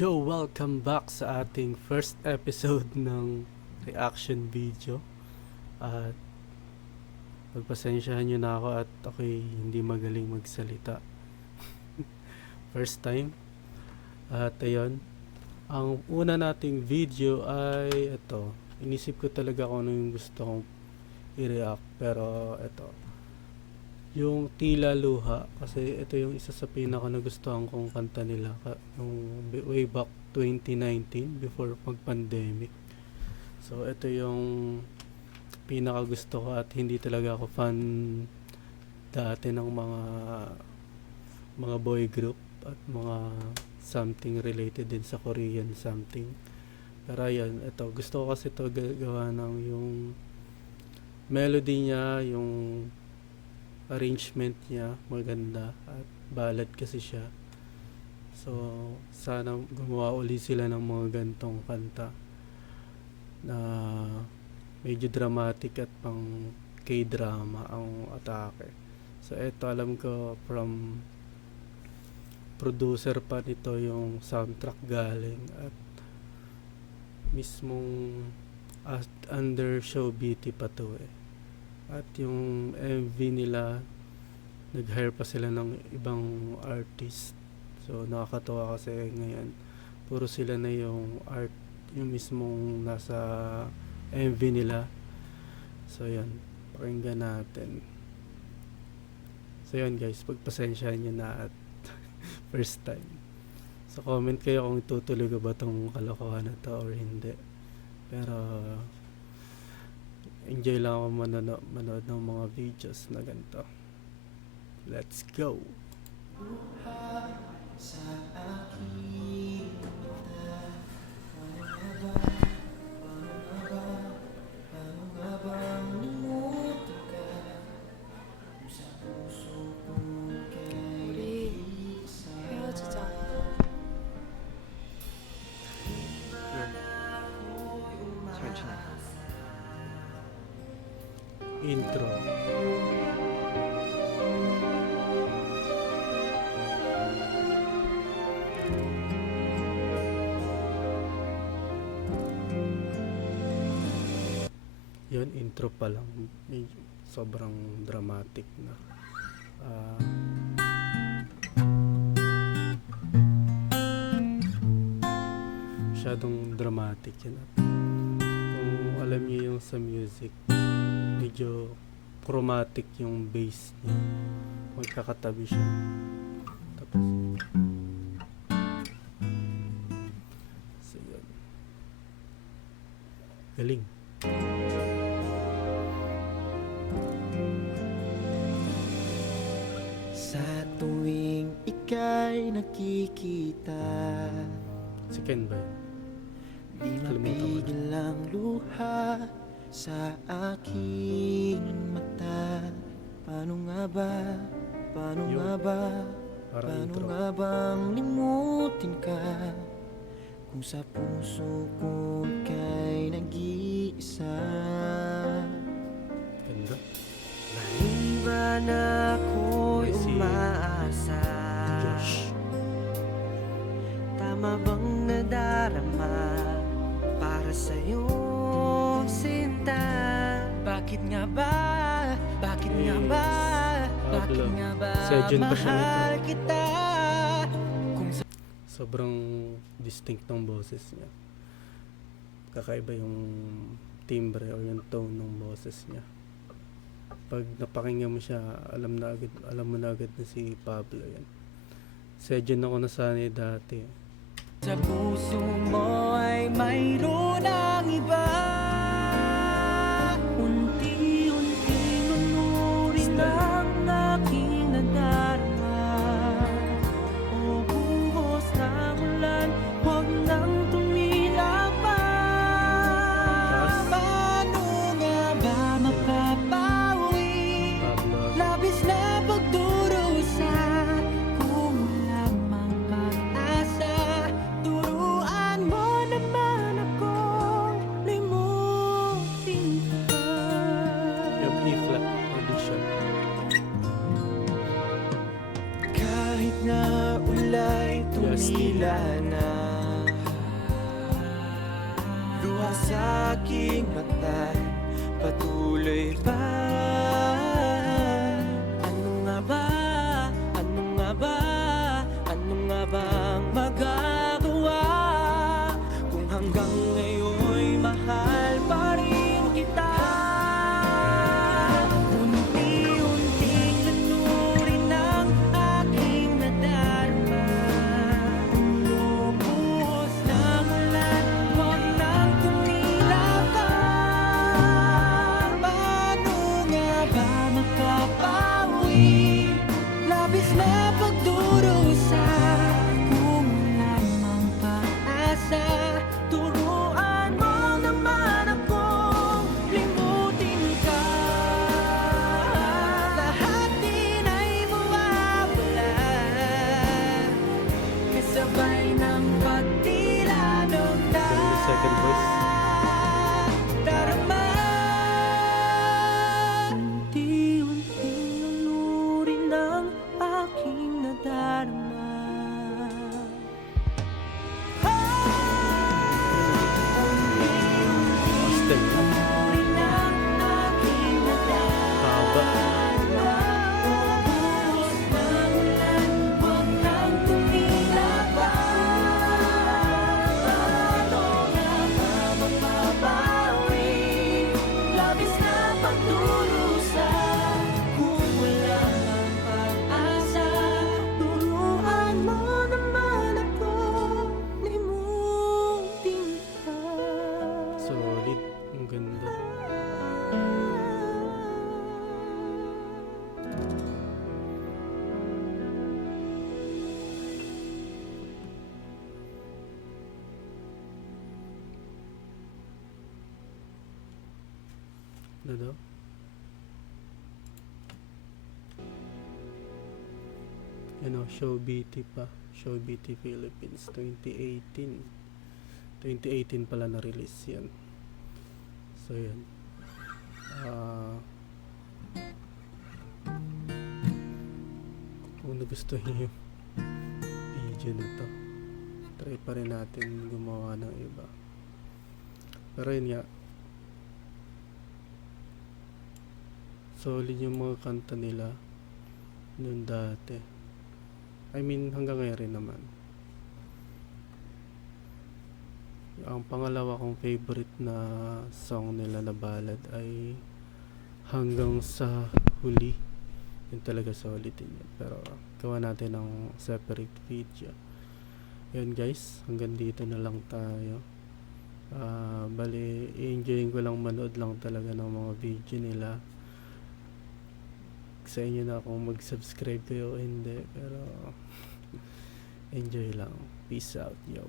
Yo, welcome back sa ating first episode ng reaction video. At pagpasensyahan nyo na ako at ako'y hindi magaling magsalita. First time. At ayun, ang una nating video ay ito. Inisip ko talaga kung ano yung gusto kong i-react, pero ito, yung Tila Luha, kasi ito yung isa sa pinaka nagustuhan kong kanta nila yung way back 2019 before pag-pandemic. So ito yung pinaka gusto ko at hindi talaga ako fan dati ng mga boy group at mga something related din sa Korean something. Pero ayan, ito gusto ko kasi ito gawa ng yung melody niya, yung arrangement niya maganda at ballad kasi siya. So sana gumawa uli sila ng mga gantong kanta na medyo dramatic at pang K-drama ang atake. So eto, alam ko from producer pa nito yung soundtrack galing at mismong under Show Beauty pa to At yung MV nila, nag-hire pa sila ng ibang artist. So nakakatawa kasi ngayon puro sila na yung art, yung mismong nasa MV nila. So yan, pakinggan natin. So yan guys, pagpasensyahan nyo na at first time. So comment kayo kung tutuloy ba tong kalokohan na to or hindi. Pero enjoy lang ako manood ng mga videos na ganito. Let's go! Buhay sa aking mata. Paano nga bang limutin ka? Kung sa puso ko kay isa. Intro. Yun, intro pa lang. Sobrang dramatic na. Masyadong dramatic yun. Kung alam niyo yung sa music, medyo chromatic yung bass niya. Magkakatabi siya. Tapos so yun. Galing. Sa tuwing ika'y nakikita, Si Ken ba yun? di Kalimutan ko na. mapigil ang luha sa aking mata. Paano nga ba? Paano Yun. nga ba? Parang Paano intro. nga bang limutin ka? Kung sa puso ko kay nag-iisa. Ganda. Di ba na ako'y May si umaasa? Josh. Tama bang nadarama para sa'yo, sinta? Bakit nga ba? Bakit nga ba? Bakit Pablo. nga ba Sejun pa siya mahal nito. kita? Kung sa Sobrang distinct ng boses niya. Kakaiba yung timbre o yung tone ng boses niya. Pag napakinggan mo siya, alam mo na agad na si Pablo yan. Sejun ako nasanay dati. sa puso mo ay mayroon ang iba. Unti-unti nunurin ang aking nadarama. O buhos ng ulan, huwag nang tumila pa. Paano nga ba mapapawi? Pablo. Labis na pagdurusa. Kung lamang pag-asa, turuan mo naman akong limutin ka. Yung E-flat audition. Kahit na ulay tumila Justin. na, sa aking mata, patuloy pa. Ano nga ba? Ano nga ba? Ano nga ba ang magagawa kung hanggang ngayon'y mahal pa rin kita? Unti-unting lanurin ang aking nadarama. Lubos ng ulan, huwag nang tumila pa. Paano nga ba makapawi? Labis na pagdurusa, kung lamang paasa. Turuan mo naman akong limutin ka. Lahat din ay mawawala, kasabay ng pagtila ng Second voice. darama. Unti-unting lanurin ang aking nadarama. Hostel na. Lanurin ang aking Haba. nadarama. Lubos ng ulan, huwag nang tumila pa. Paano nga ba mapapawi? Labis na pagdurusa, kung wala ang pag-asa. Turuan mo naman ako, limutin ka. Solid. Ang ganda. Ano daw? Ano, Show BT pa. Show BT Philippines 2018. 2018 pala na-release yan. So, yan. Kung nagustuhan niyo yung video na to, try pa rin natin gumawa ng iba. Pero yun nga, solid yung mga kanta nila noon dati. I mean, hanggang ngayon rin naman. Ang pangalawa kong favorite na song nila na ballad ay Hanggang sa Huli. Yun talaga solid din yun. Pero gawa natin ng separate video. Yun guys, hanggang dito na lang tayo. Bali, enjoying ko lang manood lang talaga ng mga video nila. Sa inyo na kung mag-subscribe kayo o hindi. Pero enjoy lang. Peace out, yo.